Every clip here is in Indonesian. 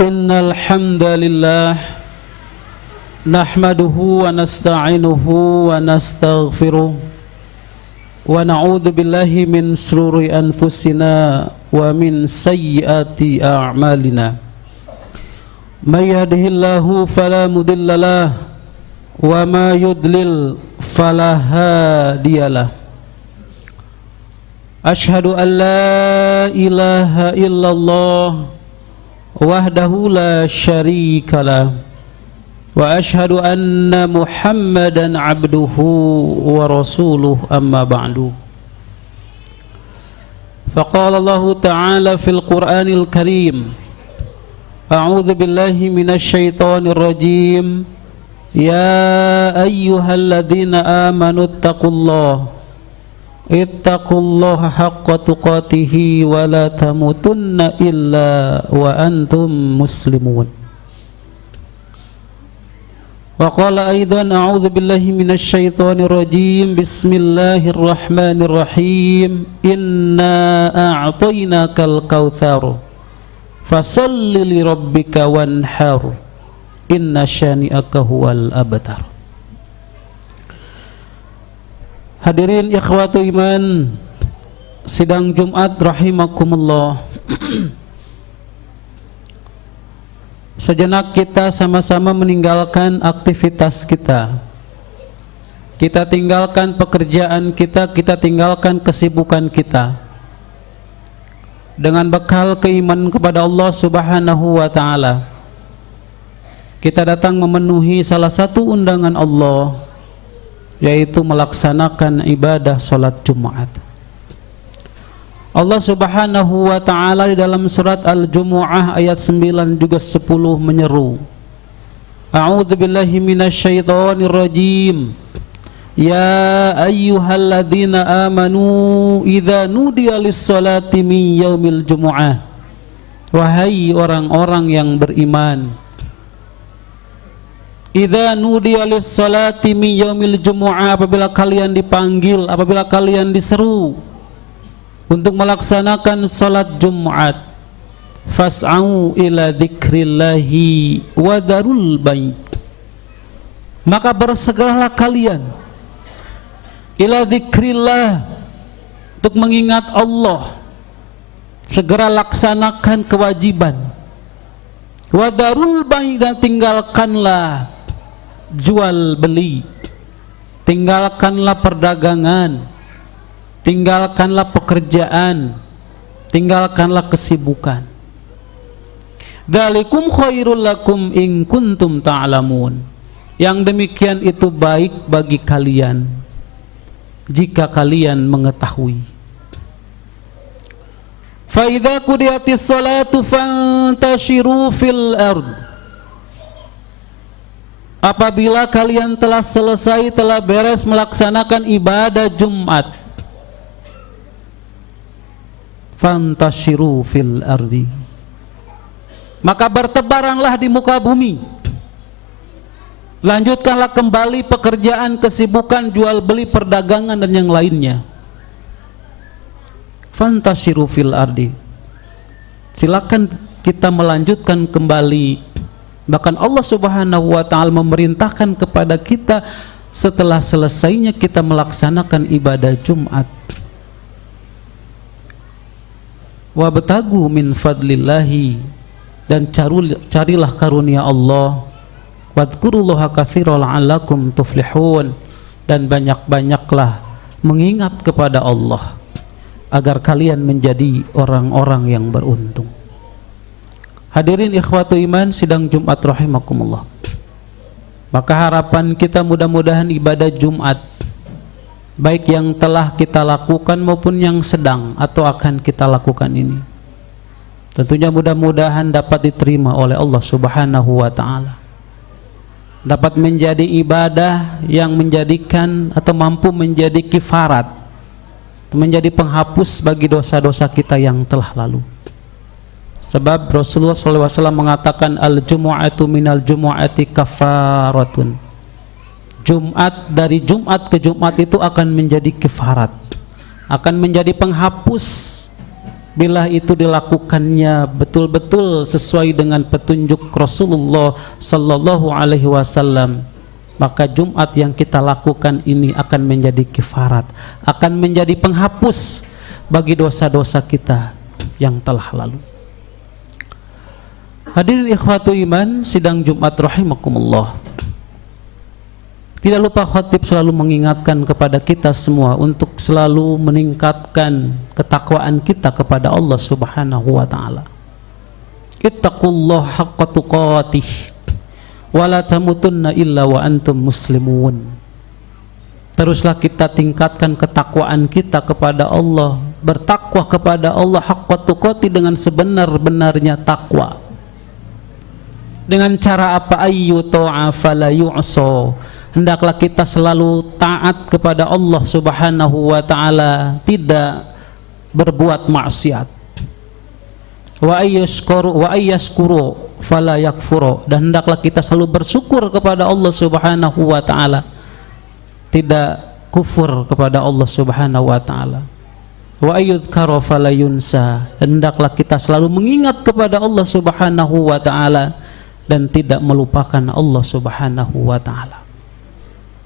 Innal hamdalillah nahmaduhu wa nasta'inuhu wa nastaghfiruh wa na'udzu billahi min shururi anfusina wa min sayyiati a'malina. May yahdihillahu fala mudhillalah wa ma yudlil fala hadiyalah. Ashhadu an la ilaha illallah wahdahu la syarikalah wa ashhadu anna Muhammadan abduhu wa rasuluh amma ba'du. Faqala Allah ta'ala fil Qur'anil Karim, a'udzu billahi minasy syaithanir rajim, ya ayyuhalladzina amanu ittaqullaha haqqa tuqatihi wa la tamutunna illa wa antum muslimun. Wa qala aidan a'udzu billahi minasy syaithanir rajim, bismillahirrahmanirrahim, inna a'tainakal kautsar fasholli li rabbika wanhar inna syani'aka huwal abtar. Hadirin ikhwatu iman sidang Jumat rahimakumullah. Sejenak kita sama-sama meninggalkan aktivitas kita. Kita tinggalkan pekerjaan kita, kita tinggalkan kesibukan kita. Dengan bekal keimanan kepada Allah Subhanahu wa taala, kita datang memenuhi salah satu undangan Allah, yaitu melaksanakan ibadah salat Jumat. Allah Subhanahu wa taala di dalam surat Al-Jumu'ah ayat 9 juga 10 menyeru, a'udzu billahi minasy syaithanir rajim, ya ayyuhalladzina amanu idza nudiya lis-salati min yaumil jumu'ah. Wahai orang-orang yang beriman, idza nudiya lis-salati min yaumil jumu'ah, apabila kalian dipanggil, apabila kalian diseru untuk melaksanakan salat Jumat, fas'au ila dzikrillahi wa darul bai', maka bersegeralah kalian ila dzikrillah, untuk mengingat Allah, segera laksanakan kewajiban, wa darul bai', dan tinggalkanlah jual beli, tinggalkanlah perdagangan, tinggalkanlah pekerjaan, tinggalkanlah kesibukan. Dzalikum khairul lakum in kuntum ta'lamun. Yang demikian itu baik bagi kalian jika kalian mengetahui. Fa idza qudiyatis salatu fantashiru fil ard. Apabila kalian telah selesai, telah beres melaksanakan ibadah Jumat, fantashiru fil ardi, maka bertebaranlah di muka bumi. Lanjutkanlah kembali pekerjaan, kesibukan, jual beli, perdagangan dan yang lainnya. Fantashiru fil ardi, silakan kita melanjutkan kembali. Bahkan Allah Subhanahu wa ta'ala memerintahkan kepada kita setelah selesainya kita melaksanakan ibadah Jumat, wabtagu min fadlillahi, dan carilah karunia Allah, wadhkurullaha katsiran la'allakum tuflihun, dan banyak-banyaklah mengingat kepada Allah agar kalian menjadi orang-orang yang beruntung. Hadirin ikhwatu iman sidang Jumat rahimakumullah. Maka harapan kita mudah-mudahan ibadah Jumat, baik yang telah kita lakukan maupun yang sedang atau akan kita lakukan ini, tentunya mudah-mudahan dapat diterima oleh Allah Subhanahu wa ta'ala, dapat menjadi ibadah yang menjadikan atau mampu menjadi kifarat, menjadi penghapus bagi dosa-dosa kita yang telah lalu. Sebab Rasulullah SAW mengatakan, al-jumu'atu minal jumu'ati kafaratun. Jumat dari Jumat ke Jumat itu akan menjadi kifarat, akan menjadi penghapus bila itu dilakukannya betul-betul sesuai dengan petunjuk Rasulullah sallallahu alaihi wasallam, maka Jumat yang kita lakukan ini akan menjadi kifarat, akan menjadi penghapus bagi dosa-dosa kita yang telah lalu. Hadirin ikhwatu iman, sidang Jumat rahimakumullah. Tidak lupa khatib selalu mengingatkan kepada kita semua untuk selalu meningkatkan ketakwaan kita kepada Allah Subhanahu wa taala. Ittaqullaha haqqa tuqatih wa la tamutunna illa wa antum muslimun. Teruslah kita tingkatkan ketakwaan kita kepada Allah, bertakwa kepada Allah haqqa tuqatih dengan sebenar-benarnya takwa. Dengan cara apa? Ayyu ta'a fala yu'sa. Hendaklah kita selalu taat kepada Allah Subhanahu wa taala, tidak berbuat maksiat. Wa ayyaskuru fala yakfuru, dan hendaklah kita selalu bersyukur kepada Allah Subhanahu wa taala, tidak kufur kepada Allah Subhanahu wa taala. Wa ayyudhkara fala yunsa, hendaklah kita selalu mengingat kepada Allah Subhanahu wa taala dan tidak melupakan Allah Subhanahu wa taala.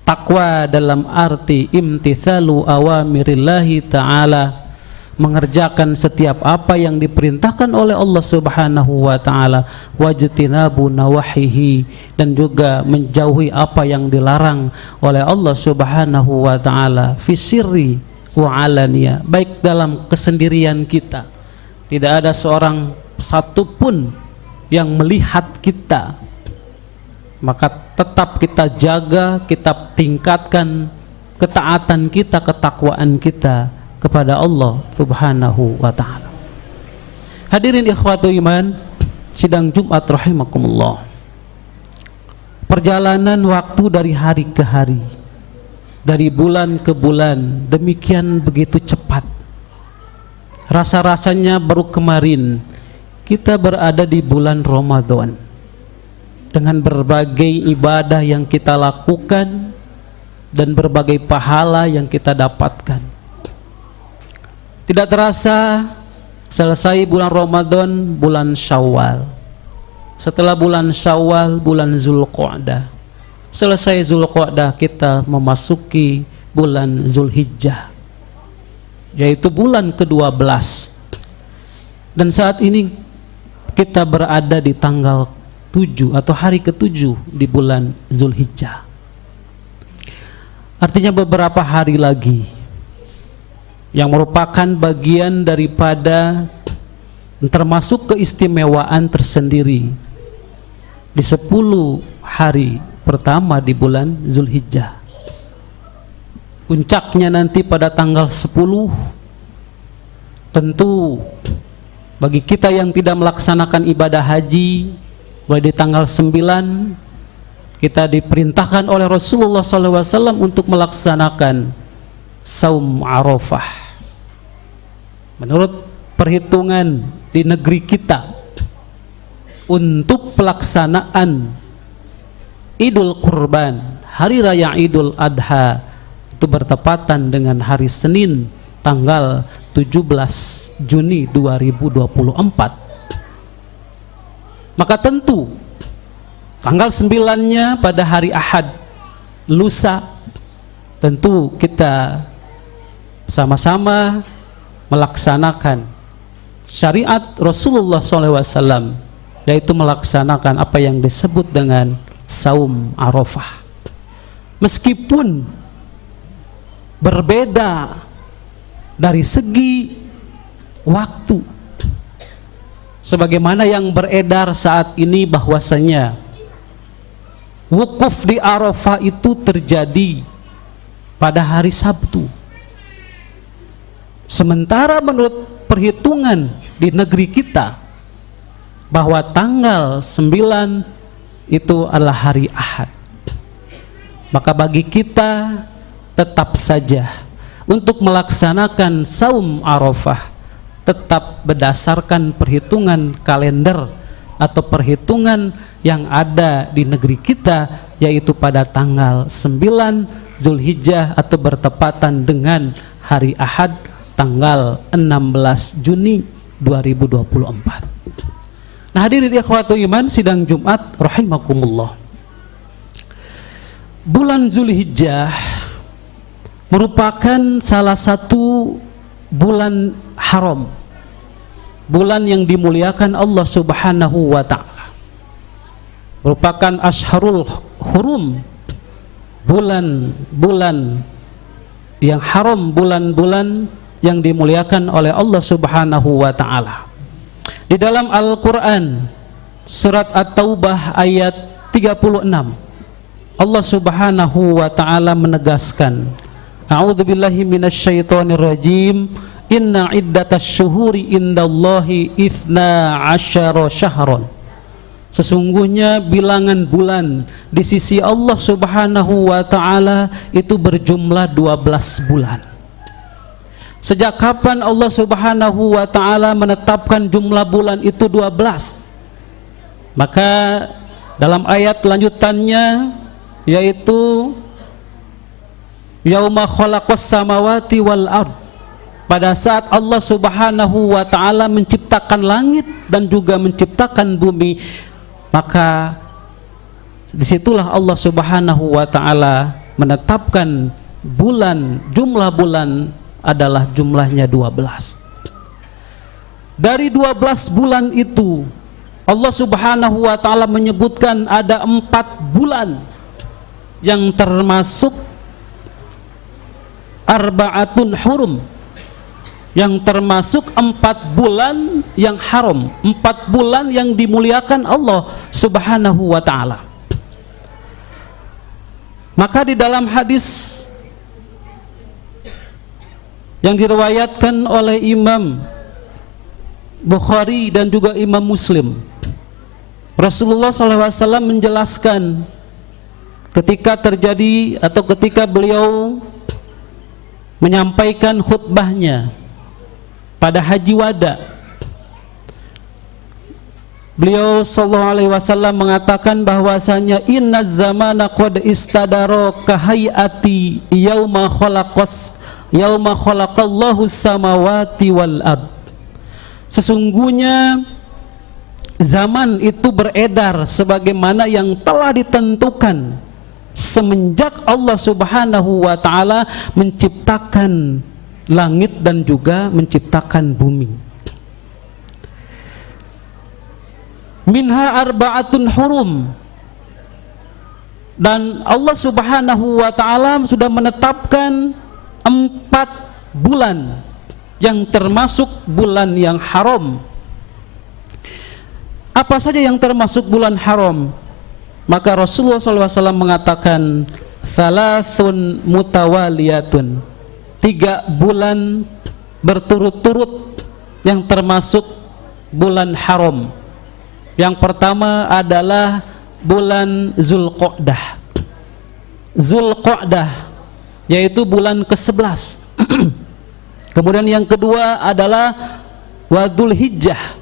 Takwa dalam arti imtithalu awamirillahi ta'ala, mengerjakan setiap apa yang diperintahkan oleh Allah Subhanahu wa ta'ala, wajtinabu nawahihi, dan juga menjauhi apa yang dilarang oleh Allah Subhanahu wa ta'ala, fi sirri wa alaniyah, baik dalam kesendirian kita, tidak ada seorang satupun yang melihat kita, maka tetap kita jaga, kita tingkatkan ketaatan kita, ketakwaan kita kepada Allah Subhanahu wa ta'ala. Hadirin ikhwatu iman, sidang Jumat rahimakumullah. Perjalanan waktu dari hari ke hari, dari bulan ke bulan, demikian begitu cepat. Rasa-rasanya baru kemarin kita berada di bulan Ramadan, dengan berbagai ibadah yang kita lakukan dan berbagai pahala yang kita dapatkan. Tidak terasa selesai bulan Ramadan, bulan Syawal. Setelah bulan Syawal, bulan Zulqa'dah. Selesai Zulqa'dah, kita memasuki bulan Zulhijjah, yaitu bulan ke-12. Dan saat ini kita berada di tanggal 7 atau hari ke-7 di bulan Zulhijjah. Artinya beberapa hari lagi, yang merupakan bagian daripada termasuk keistimewaan tersendiri di 10 hari pertama di bulan Zulhijjah. Puncaknya nanti pada tanggal 10. Tentu bagi kita yang tidak melaksanakan ibadah haji, mulai di tanggal 9 kita diperintahkan oleh Rasulullah SAW untuk melaksanakan saum Arafah. Menurut perhitungan di negeri kita, untuk pelaksanaan Idul Kurban, hari raya Idul Adha, itu bertepatan dengan hari Senin tanggal 17 Juni 2024. Maka tentu tanggal 9-nya pada hari Ahad, lusa, tentu kita sama-sama melaksanakan syariat Rasulullah SAW, yaitu melaksanakan apa yang disebut dengan saum Arafah. Meskipun berbeda dari segi waktu, sebagaimana yang beredar saat ini bahwasanya wukuf di Arafah itu terjadi pada hari Sabtu, sementara menurut perhitungan di negeri kita bahwa tanggal 9 itu adalah hari Ahad. Maka bagi kita tetap saja untuk melaksanakan saum Arafah tetap berdasarkan perhitungan kalender atau perhitungan yang ada di negeri kita, yaitu pada tanggal 9 Zulhijjah atau bertepatan dengan hari Ahad tanggal 16 Juni 2024. Nah, hadirin ikhwatul iman, sidang Jumat rahimakumullah. Bulan Zulhijjah merupakan salah satu bulan haram, bulan yang dimuliakan Allah Subhanahu wa ta'ala, merupakan Ashharul Hurum, bulan-bulan yang haram, bulan-bulan yang dimuliakan oleh Allah Subhanahu wa ta'ala. Di dalam Al-Quran surat At-Taubah ayat 36, Allah Subhanahu wa ta'ala menegaskan, a'udzubillahi minasyaitonir rajim, inna iddatasy syuhuri indallahi 12 syahron. Sesungguhnya bilangan bulan di sisi Allah Subhanahu wa ta'ala itu berjumlah 12 bulan. Sejak kapan Allah Subhanahu wa ta'ala menetapkan jumlah bulan itu 12? Maka dalam ayat lanjutannya, yaitu yauma khalaqas samawati wal ard, pada saat Allah Subhanahu wa ta'ala menciptakan langit dan juga menciptakan bumi, maka disitulah Allah Subhanahu wa ta'ala menetapkan bulan, jumlah bulan adalah jumlahnya 12. Dari 12 bulan itu Allah Subhanahu wa ta'ala menyebutkan ada 4 bulan yang termasuk arba'atun hurum, yang termasuk 4 bulan yang haram, 4 bulan yang dimuliakan Allah Subhanahu wa ta'ala. Maka di dalam hadis yang diriwayatkan oleh Imam Bukhari dan juga Imam Muslim, Rasulullah SAW menjelaskan ketika terjadi atau ketika beliau menyampaikan khutbahnya pada Haji Wada, beliau sallallahu alaihi wasallam mengatakan bahwasanya inna zamana qad istadara kahayati yauma khalaqallahu samawati wal ard. Sesungguhnya zaman itu beredar sebagaimana yang telah ditentukan semenjak Allah Subhanahu wa ta'ala menciptakan langit dan juga menciptakan bumi. Minha arba'atun hurum, dan Allah Subhanahu wa ta'ala sudah menetapkan 4 bulan yang termasuk bulan yang haram. Apa saja yang termasuk bulan haram? Maka Rasulullah SAW mengatakan thalathun mutawaliyatun, 3 bulan berturut-turut yang termasuk bulan haram. Yang pertama adalah bulan Zulqa'dah. Zulqa'dah yaitu bulan ke-11. Kemudian yang kedua adalah Dzulhijjah,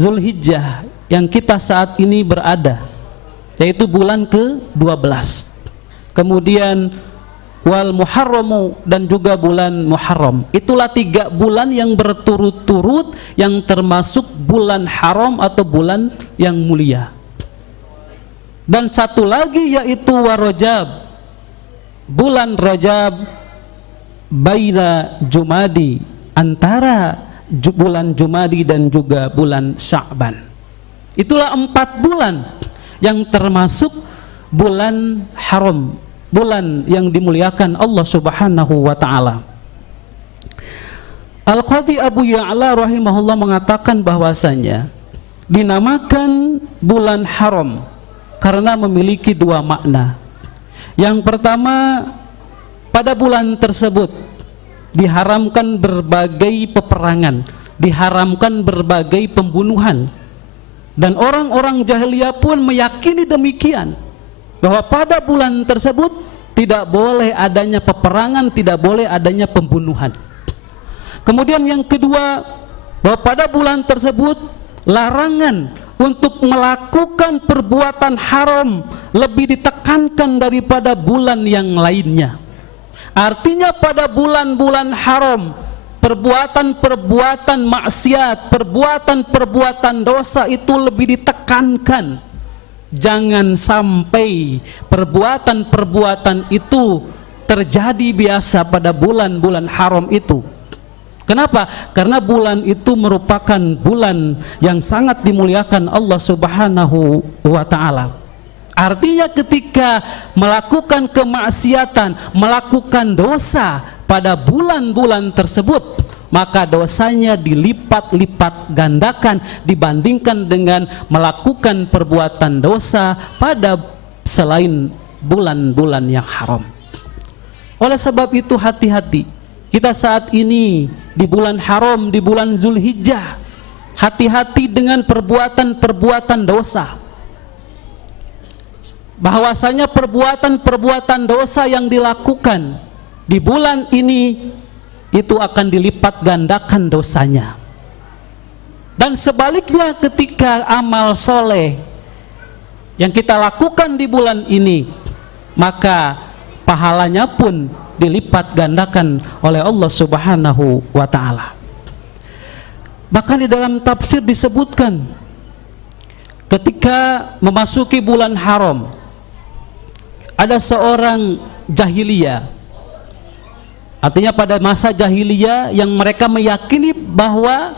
Zulhijjah yang kita saat ini berada, yaitu bulan ke-12. Kemudian wal Muharramu, dan juga bulan Muharram. Itulah 3 bulan yang berturut-turut yang termasuk bulan haram atau bulan yang mulia. Dan satu lagi yaitu Warajab, bulan Rajab baina Jumadi, antara bulan Jumadi dan juga bulan Sya'ban. Itulah 4 bulan yang termasuk bulan haram, bulan yang dimuliakan Allah Subhanahu wa ta'ala. Al-Qadhi Abu Ya'la rahimahullah mengatakan bahwasanya dinamakan bulan haram karena memiliki 2 makna. Yang pertama, pada bulan tersebut diharamkan berbagai peperangan, diharamkan berbagai pembunuhan, dan orang-orang jahiliyah pun meyakini demikian, bahwa pada bulan tersebut tidak boleh adanya peperangan, tidak boleh adanya pembunuhan. Kemudian yang kedua, bahwa pada bulan tersebut larangan untuk melakukan perbuatan haram lebih ditekankan daripada bulan yang lainnya. Artinya pada bulan-bulan haram perbuatan-perbuatan maksiat, perbuatan-perbuatan dosa itu lebih ditekankan. Jangan sampai perbuatan-perbuatan itu terjadi biasa pada bulan-bulan haram itu. Kenapa? Karena bulan itu merupakan bulan yang sangat dimuliakan Allah Subhanahu wa ta'ala. Artinya ketika melakukan kemaksiatan, melakukan dosa pada bulan-bulan tersebut, maka dosanya dilipat-lipat gandakan dibandingkan dengan melakukan perbuatan dosa pada selain bulan-bulan yang haram. Oleh sebab itu hati-hati. Kita saat ini di bulan haram, di bulan Zulhijjah, hati-hati dengan perbuatan-perbuatan dosa. Bahwasanya perbuatan-perbuatan dosa yang dilakukan di bulan ini itu akan dilipat gandakan dosanya. Dan sebaliknya ketika amal soleh yang kita lakukan di bulan ini, maka pahalanya pun dilipat gandakan oleh Allah Subhanahu wa ta'ala. Bahkan di dalam tafsir disebutkan ketika memasuki bulan haram, ada seorang jahiliyah, artinya pada masa jahiliyah yang mereka meyakini bahwa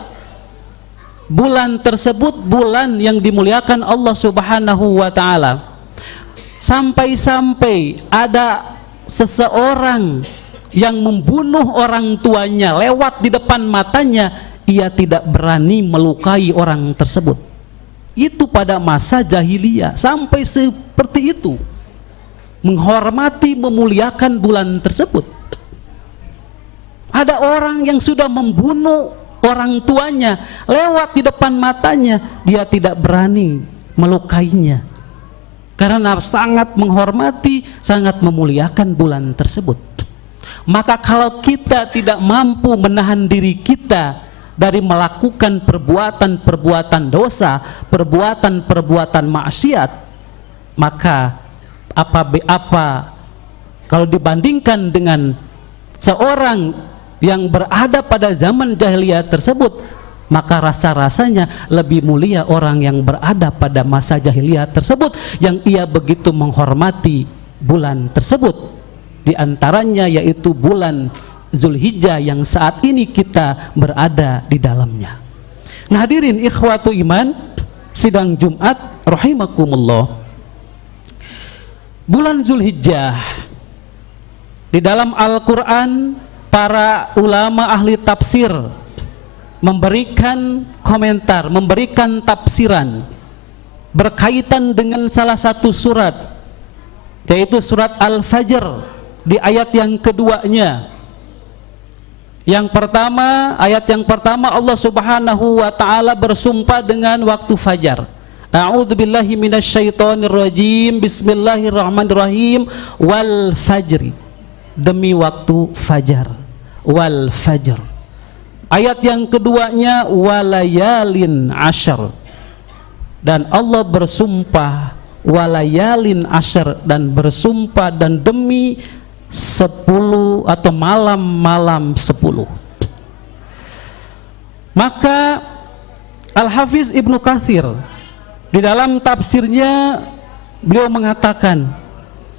bulan tersebut bulan yang dimuliakan Allah Subhanahu wa ta'ala. Sampai-sampai ada seseorang yang membunuh orang tuanya lewat di depan matanya, ia tidak berani melukai orang tersebut. Itu pada masa jahiliyah, sampai seperti itu, menghormati, memuliakan bulan tersebut. Ada orang yang sudah membunuh orang tuanya lewat di depan matanya, dia tidak berani melukainya karena sangat menghormati, sangat memuliakan bulan tersebut. Maka kalau kita tidak mampu menahan diri kita dari melakukan perbuatan-perbuatan dosa, perbuatan-perbuatan maksiat, maka apa kalau dibandingkan dengan seorang yang berada pada zaman jahiliyah tersebut, maka rasa-rasanya lebih mulia orang yang berada pada masa jahiliyah tersebut, yang ia begitu menghormati bulan tersebut, di antaranya yaitu bulan Zulhijjah yang saat ini kita berada di dalamnya. Nah hadirin ikhwatu iman sidang Jumat rahimakumullah, bulan Zulhijjah di dalam Al-Quran, para ulama ahli tafsir memberikan komentar, memberikan tafsiran berkaitan dengan salah satu surat, yaitu surat Al-Fajr, di ayat yang keduanya. Yang pertama, ayat yang pertama Allah Subhanahu wa ta'ala bersumpah dengan waktu fajar. A'udzubillahi minasyaitonirrajim, bismillahirrahmanirrahim, wal fajri, demi waktu fajar, wal fajr. Ayat yang keduanya walayalin asyar, dan Allah bersumpah walayalin asyar, dan bersumpah dan demi 10 atau malam-malam 10. Maka Al-Hafiz Ibnu Katsir di dalam tafsirnya beliau mengatakan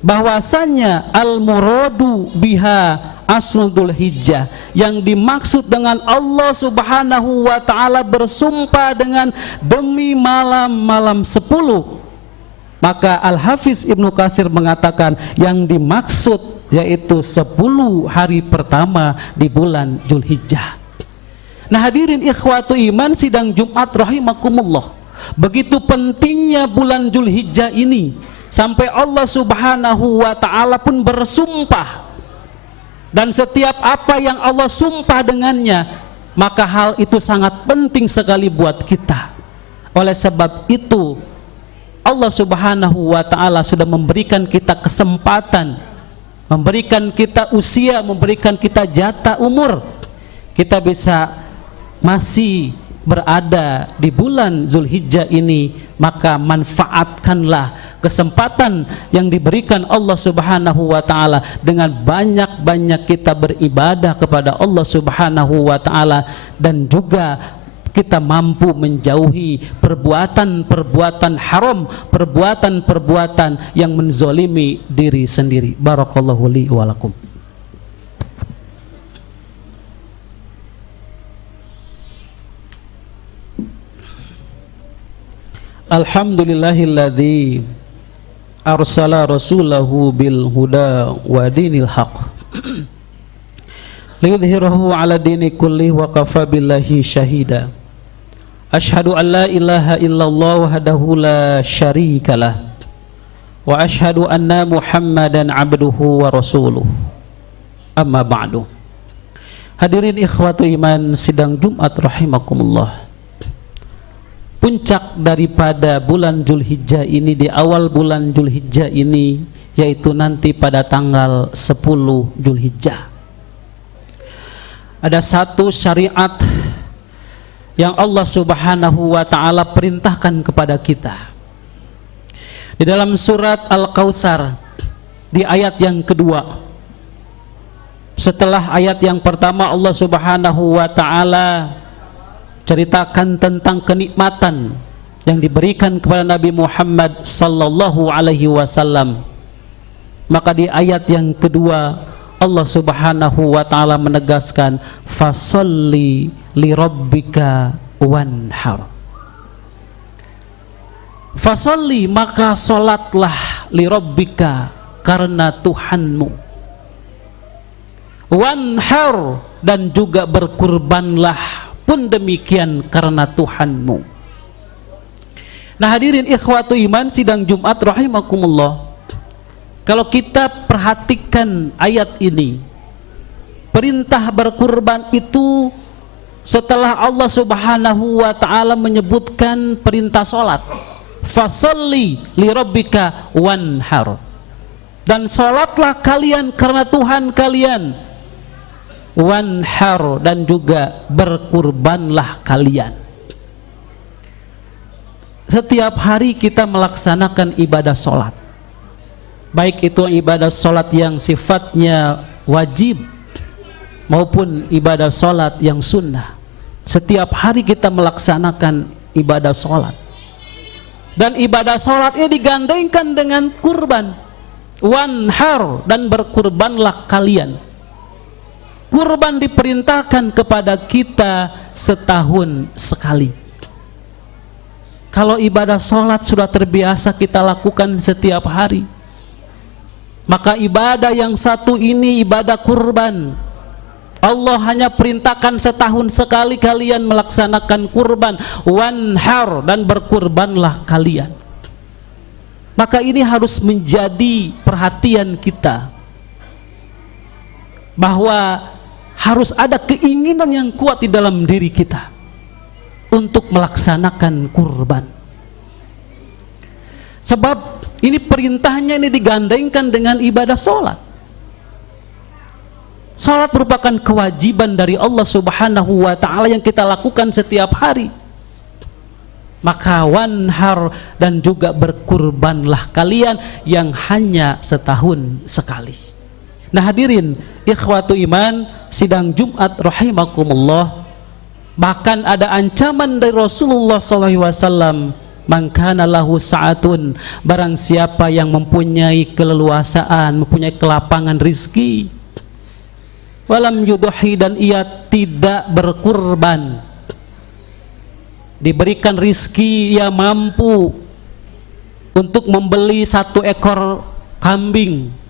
bahwasanya al-muradu biha asrul hijjah, yang dimaksud dengan Allah Subhanahu wa ta'ala bersumpah dengan demi malam-malam 10, maka Al-Hafiz Ibnu Katsir mengatakan yang dimaksud yaitu 10 hari pertama di bulan Zulhijjah. Nah hadirin ikhwatu iman sidang Jumat rahimakumullah, begitu pentingnya bulan Zulhijjah ini sampai Allah Subhanahu wa ta'ala pun bersumpah, dan setiap apa yang Allah sumpah dengannya, maka hal itu sangat penting sekali buat kita. Oleh sebab itu Allah Subhanahu wa ta'ala sudah memberikan kita kesempatan, memberikan kita usia, memberikan kita jatah umur. Kita bisa masih berada di bulan Zulhijjah ini, maka manfaatkanlah kesempatan yang diberikan Allah Subhanahu wa taala dengan banyak-banyak kita beribadah kepada Allah Subhanahu wa taala, dan juga kita mampu menjauhi perbuatan-perbuatan haram, perbuatan-perbuatan yang menzolimi diri sendiri. Barakallahu li wa lakum. Alhamdulillahilladzi arsala rasulahu bil huda wa dinil haq liyudhhirahu ala dini kulli wa kafa billahi syahida. Ashhadu an la ilaha illallah wahdahu la syarikalah wa ashhadu anna Muhammadan abduhu wa rasuluh. Amma ba'du. Hadirin ikhwatu iman sidang Jumat rahimakumullah. Puncak daripada bulan Zulhijjah ini, di awal bulan Zulhijjah ini, yaitu nanti pada tanggal 10 Zulhijjah, ada satu syariat yang Allah Subhanahu wa taala perintahkan kepada kita. Di dalam surat Al-Kautsar di ayat yang kedua, setelah ayat yang pertama Allah Subhanahu wa taala ceritakan tentang kenikmatan yang diberikan kepada Nabi Muhammad sallallahu alaihi wasallam, maka di ayat yang kedua Allah Subhanahu wa taala menegaskan fasolli li rabbika wanhar. Fasolli, maka solatlah, li rabbika, karena Tuhanmu, wanhar, dan juga berkurbanlah pun demikian karena Tuhanmu. Nah hadirin ikhwatu iman sidang Jumat rahimakumullah, kalau kita perhatikan ayat ini, perintah berkurban itu setelah Allah Subhanahu wa taala menyebutkan perintah salat, fasolli li rabbika wanhar, dan salatlah kalian karena Tuhan kalian, wanhar, dan juga berkurbanlah kalian. Setiap hari kita melaksanakan ibadah salat, baik itu ibadah salat yang sifatnya wajib maupun ibadah salat yang sunnah. Setiap hari kita melaksanakan ibadah salat, dan ibadah salat ini digandengkan dengan kurban, wanhar, dan berkurbanlah kalian. Kurban diperintahkan kepada kita setahun sekali. Kalau ibadah sholat sudah terbiasa kita lakukan setiap hari, maka ibadah yang satu ini, ibadah kurban, Allah hanya perintahkan setahun sekali kalian melaksanakan kurban, wanhar, dan berkurbanlah kalian. Maka ini harus menjadi perhatian kita, bahwa harus ada keinginan yang kuat di dalam diri kita untuk melaksanakan kurban. Sebab ini perintahnya ini digandengkan dengan ibadah sholat. Sholat merupakan kewajiban dari Allah Subhanahu wa taala yang kita lakukan setiap hari. Maka wanhar, dan juga berkurbanlah kalian yang hanya setahun sekali. Nah hadirin ikhwatu iman sidang Jumat rahimakumullah, bahkan ada ancaman dari Rasulullah SAW, man kana lahu sa'atun, barang siapa yang mempunyai keleluasaan, mempunyai kelapangan rizki, walam yudhi, dan ia tidak berkurban, diberikan rizki, ia mampu untuk membeli 1 ekor kambing,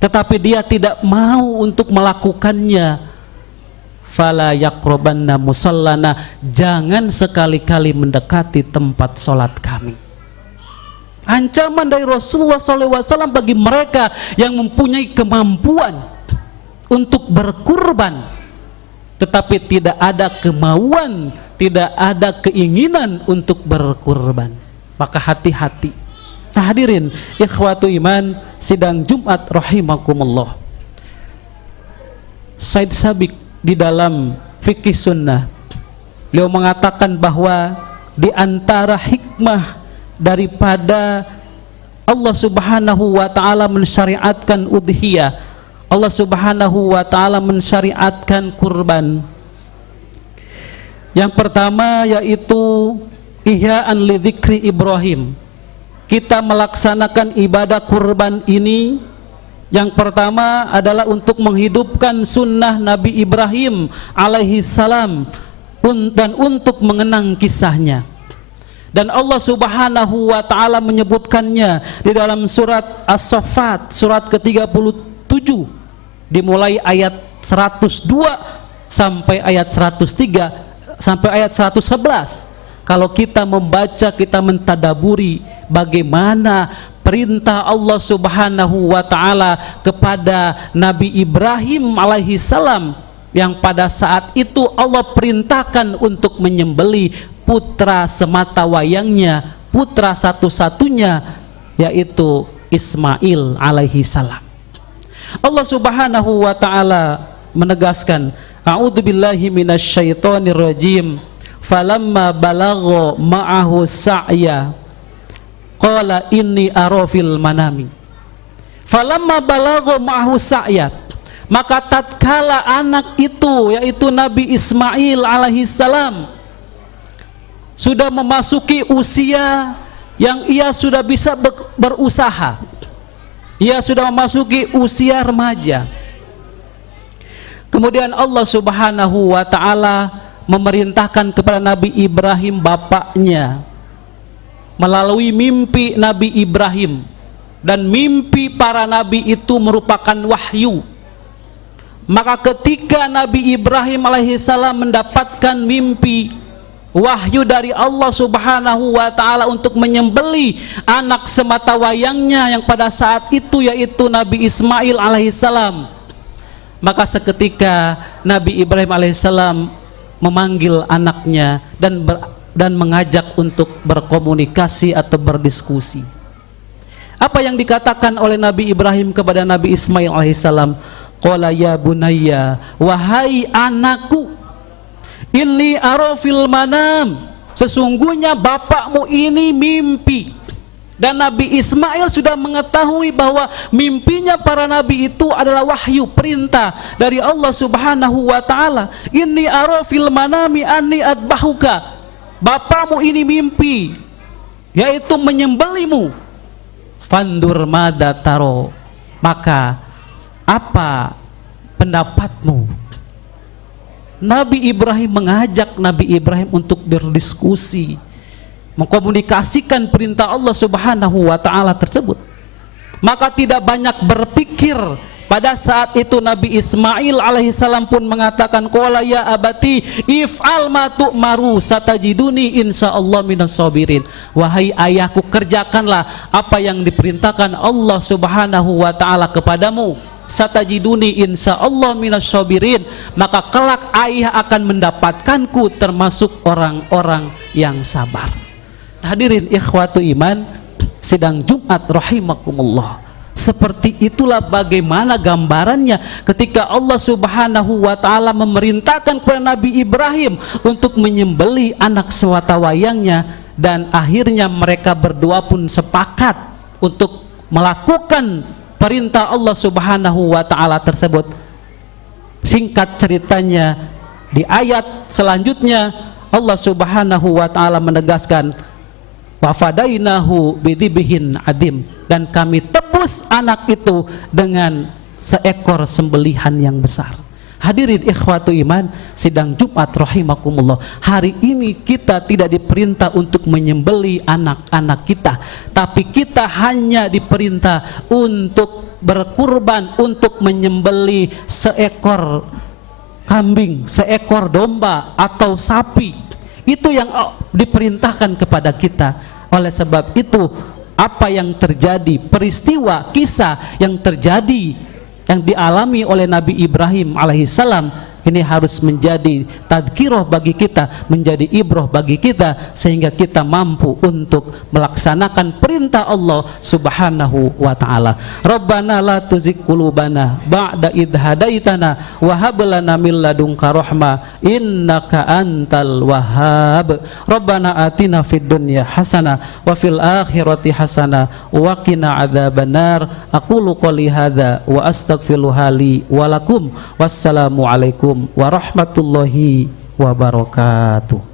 tetapi dia tidak mau untuk melakukannya, fala yaqrabanna musallana, jangan sekali-kali mendekati tempat sholat kami. Ancaman dari Rasulullah SAW bagi mereka yang mempunyai kemampuan untuk berkurban, tetapi tidak ada kemauan, tidak ada keinginan untuk berkurban, maka hati-hati. Nah hadirin ikhwatu iman sidang Jumat rahimakumullah, Said Sabiq di dalam fikih sunnah Beliau mengatakan bahwa di antara hikmah daripada Allah Subhanahu wa taala mensyariatkan udhiyah, Allah Subhanahu wa taala mensyariatkan kurban. Yang pertama yaitu ihya'an li dzikri Ibrahim. Kita melaksanakan ibadah kurban ini, yang pertama adalah untuk menghidupkan sunnah Nabi Ibrahim alaihi salam dan untuk mengenang kisahnya. Dan Allah Subhanahu wa taala menyebutkannya di dalam surat As-Saffat surat ke-37 dimulai ayat 102 sampai ayat 103 sampai ayat 111. Kalau kita membaca, kita mentadaburi bagaimana perintah Allah Subhanahu wa taala kepada Nabi Ibrahim alaihi salam, yang pada saat itu Allah perintahkan untuk menyembelih putra semata wayangnya, putra satu-satunya, yaitu Ismail alaihi salam. Allah Subhanahu wa taala menegaskan, a'udzubillahi minasyaitonir rajim, falamma balagha ma'ahu sa'ya qala inni ara fil manami. Falamma balagha ma'ahu sa'ya, maka tatkala anak itu yaitu Nabi Ismail alaihi salam sudah memasuki usia yang ia sudah bisa berusaha, ia sudah memasuki usia remaja, kemudian Allah Subhanahu wa taala memerintahkan kepada Nabi Ibrahim bapaknya melalui mimpi Nabi Ibrahim, dan mimpi para nabi itu merupakan wahyu. Maka ketika Nabi Ibrahim alaihissalam mendapatkan mimpi wahyu dari Allah Subhanahu wa taala untuk menyembelih anak semata wayangnya yang pada saat itu yaitu Nabi Ismail alaihissalam, maka seketika Nabi Ibrahim alaihissalam memanggil anaknya dan mengajak untuk berkomunikasi atau berdiskusi. Apa yang dikatakan oleh Nabi Ibrahim kepada Nabi Ismail alaihissalam? Qala ya bunayya, wahai anakku, inni ara fil manam, sesungguhnya bapakmu ini mimpi. Dan Nabi Ismail sudah mengetahui bahwa mimpinya para nabi itu adalah wahyu, perintah dari Allah Subhanahu wa taala. Inni ara fil manami anni adbahuka, bapakmu ini mimpi yaitu menyembelihmu. Fandur madza taro, maka apa pendapatmu? Nabi Ibrahim mengajak Nabi Ibrahim untuk berdiskusi, mengkomunikasikan perintah Allah Subhanahu wa taala tersebut. Maka tidak banyak berpikir, pada saat itu Nabi Ismail alaihissalam pun mengatakan, qala ya abati if'al ma tu'maru satajiduni insyaallah minas sabirin. Wahai ayahku, kerjakanlah apa yang diperintahkan Allah Subhanahu wa taala kepadamu, satajiduni insyaallah minas sabirin, maka kelak ayah akan mendapatkanku termasuk orang-orang yang sabar. Hadirin ikhwatu iman sidang Jumat rahimakumullah, seperti itulah bagaimana gambarannya ketika Allah Subhanahu wa taala memerintahkan kepada Nabi Ibrahim untuk menyembelih anak sewatawayangnya, dan akhirnya mereka berdua pun sepakat untuk melakukan perintah Allah Subhanahu wa taala tersebut. Singkat ceritanya, di ayat selanjutnya Allah Subhanahu wa taala menegaskan, wa fadainahu bidzibhin adim, dan kami tebus anak itu dengan seekor sembelihan yang besar. Hadirin ikhwatu iman sidang Jumat rahimakumullah, hari ini kita tidak diperintah untuk menyembelih anak-anak kita, tapi kita hanya diperintah untuk berkurban, untuk menyembelih seekor kambing, seekor domba atau sapi. Itu yang diperintahkan kepada kita. Oleh sebab itu, apa yang terjadi, peristiwa kisah yang terjadi yang dialami oleh Nabi Ibrahim alaihissalam Ini harus menjadi tadkirah bagi kita, menjadi ibrah bagi kita, sehingga kita mampu untuk melaksanakan perintah Allah Subhanahu wa ta'ala. Rabbana la tuzigh qulubana ba'da idh hadaitana wa hab lana min ladunka rahmah innaka antal wahhab. Rabbana atina fid dunya hasanah wa fil akhirati hasanah wa qina adzabannar. Aqulu qouli hadza wa astaghfiruha li wa lakum. Wassalamu alaikum warahmatullahi wabarakatuh.